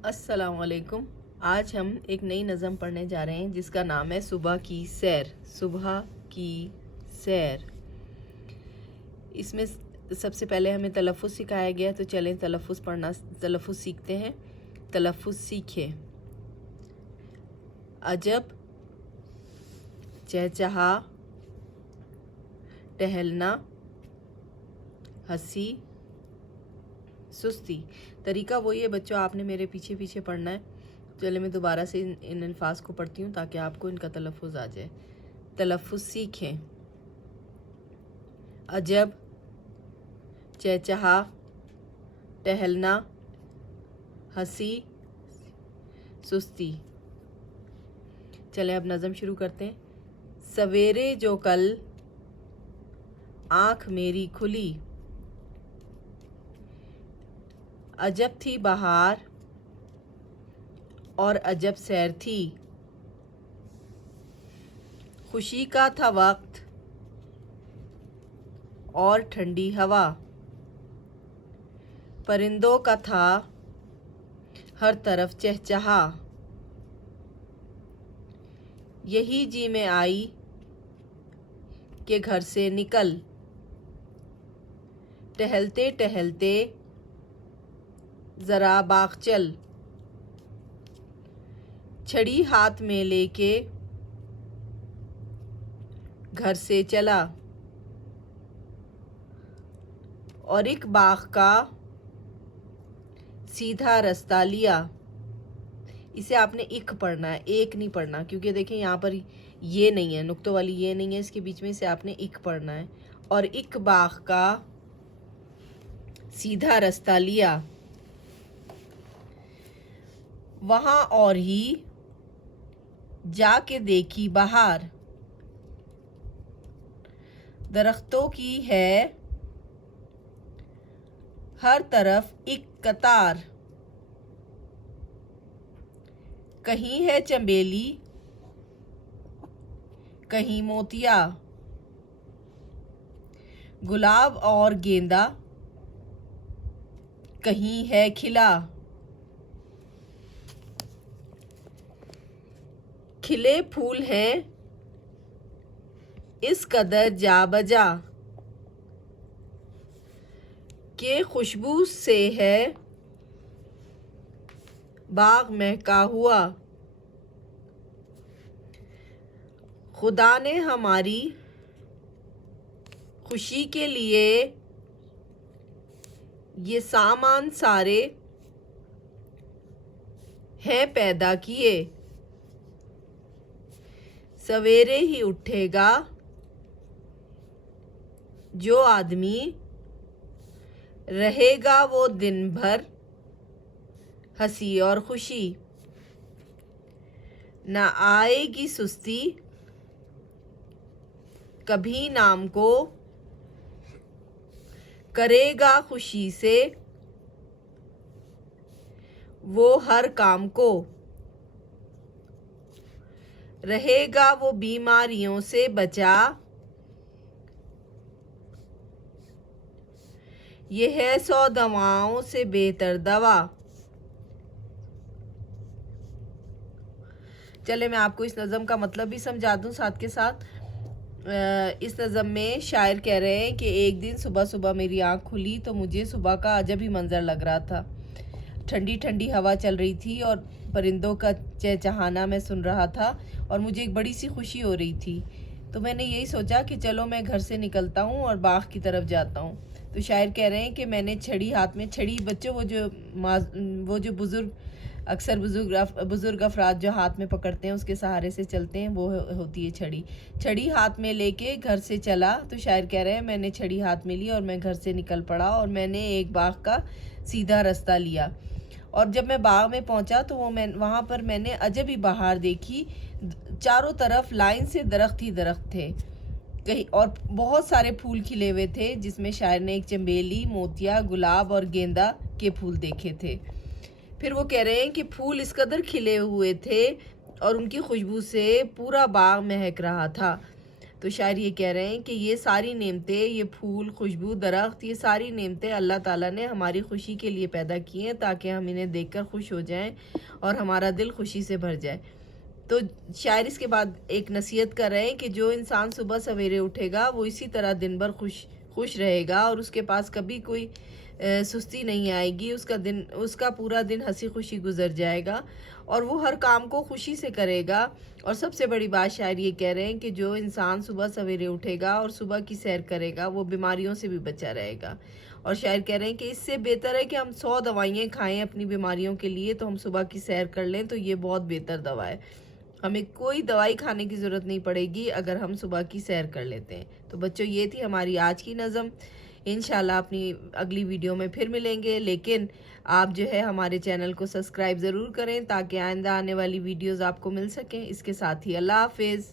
अस्सलामुअलैकुम। आज हम एक नई नज़म पढ़ने जा रहे हैं जिसका नाम है सुबह की सैर। सुबह की सैर। इसमें सबसे पहले हमें तलफ़ुज़ सिखाया गया, तो चलें तलफ़ुज़ सीखते हैं। तलफ़ुज़ सीखें। अजब, चहचहा, टहलना, हंसी, सुस्ती। तरीका वही है बच्चों, आपने मेरे पीछे पीछे पढ़ना है। चलिए मैं दोबारा से इन अल्फाज को पढ़ती हूँ ताकि आपको इनका तलफ़ुज़ आ जाए। तलफ़ुज़ सीखें। अजब, चहचहा, टहलना, हंसी, सुस्ती। चलें अब नज़म शुरू करते हैं। सवेरे जो कल आँख मेरी खुली, अजब थी बहार और अजब सैर थी। खुशी का था वक्त और ठंडी हवा, परिंदों का था हर तरफ चहचहा। यही जी में आई कि घर से निकल, टहलते टहलते ज़रा बाग चल। छड़ी हाथ में लेके घर से चला और एक बाग का सीधा रास्ता लिया। इसे आपने इक पढ़ना है, एक नहीं पढ़ना, क्योंकि देखें यहाँ पर ये नहीं है, नुक्तों वाली ये नहीं है, इसके बीच में इसे आपने इक पढ़ना है। और एक बाग का सीधा रास्ता लिया, वहाँ और ही जाके देखी बहार। दरख्तों की है हर तरफ एक कतार, कहीं है चंबेली, कहीं मोतिया, गुलाब और गेंदा कहीं है खिला। खिले फूल हैं इस कदर जा बजा के खुशबू से है बाग महका हुआ। खुदा ने हमारी खुशी के लिए ये सामान सारे हैं पैदा किए। सवेरे ही उठेगा जो आदमी, रहेगा वो दिन भर हंसी और खुशी। ना आएगी सुस्ती कभी नाम को, करेगा खुशी से वो हर काम को। रहेगा वो बीमारियों से बचा, ये है 100 दवाओं से बेहतर दवा। चले मैं आपको इस नज़म का मतलब भी समझा दूं साथ के साथ। इस नज़म में शायर कह रहे हैं कि एक दिन सुबह सुबह मेरी आँख खुली तो मुझे सुबह का अजब ही मंजर लग रहा था। ठंडी ठंडी हवा चल रही थी और परिंदों का चहचहाना मैं सुन रहा था और मुझे एक बड़ी सी खुशी हो रही थी। तो मैंने यही सोचा कि चलो मैं घर से निकलता हूँ और बाग की तरफ जाता हूँ। तो शायर कह रहे हैं कि मैंने छड़ी हाथ में, छड़ी बच्चों वो जो बुज़ुर्ग, अक्सर बुज़ुर्ग अफराद जो हाथ में पकड़ते हैं उसके सहारे से चलते हैं, वो होती है छड़ी। छड़ी हाथ में लेके घर से चला, तो शायर कह रहे हैं मैंने छड़ी हाथ में ली और मैं घर से निकल पड़ा और मैंने एक बाग का सीधा रास्ता लिया। और जब मैं बाग में पहुंचा तो वहाँ पर मैंने अजब ही बहार देखी। चारों तरफ लाइन से दरख्त ही दरख्त थे, कहीं और बहुत सारे फूल खिले हुए थे, जिसमें शायर ने एक चंबेली, मोतिया, गुलाब और गेंदा के फूल देखे थे। फिर वो कह रहे हैं कि फूल इस कदर खिले हुए थे और उनकी खुशबू से पूरा बाग महक रहा था। तो शायर ये कह रहे हैं कि ये सारी नेमतें, ये फूल, खुशबू, दरख्त, ये सारी नेमतें अल्लाह ताला ने हमारी खुशी के लिए पैदा की हैं ताकि हम इन्हें देखकर खुश हो जाएं और हमारा दिल खुशी से भर जाए। तो शायर इसके बाद एक नसीहत कर रहे हैं कि जो इंसान सुबह सवेरे उठेगा वो इसी तरह दिन भर खुश रहेगा और उसके पास कभी कोई सुस्ती नहीं आएगी। उसका पूरा दिन हंसी खुशी गुजर जाएगा और वो हर काम को खुशी से करेगा। और सबसे बड़ी बात शायर ये कह रहे हैं कि जो इंसान सुबह सवेरे उठेगा और सुबह की सैर करेगा वो बीमारियों से भी बचा रहेगा। और शायर कह रहे हैं कि इससे बेहतर है कि हम 100 दवाइयाँ खाएं अपनी बीमारियों के लिए, तो हम सुबह की सैर कर लें तो ये बहुत बेहतर दवा है। हमें कोई दवाई खाने की ज़रूरत नहीं पड़ेगी अगर हम सुबह की सैर कर लेते हैं। तो बच्चों, ये थी हमारी आज की नज़म। इंशाल्लाह अपनी अगली वीडियो में फिर मिलेंगे, लेकिन आप जो है हमारे चैनल को सब्सक्राइब ज़रूर करें ताकि आइंदा आने वाली वीडियोज़ आपको मिल सकें। इसके साथ ही अल्लाह हाफिज़।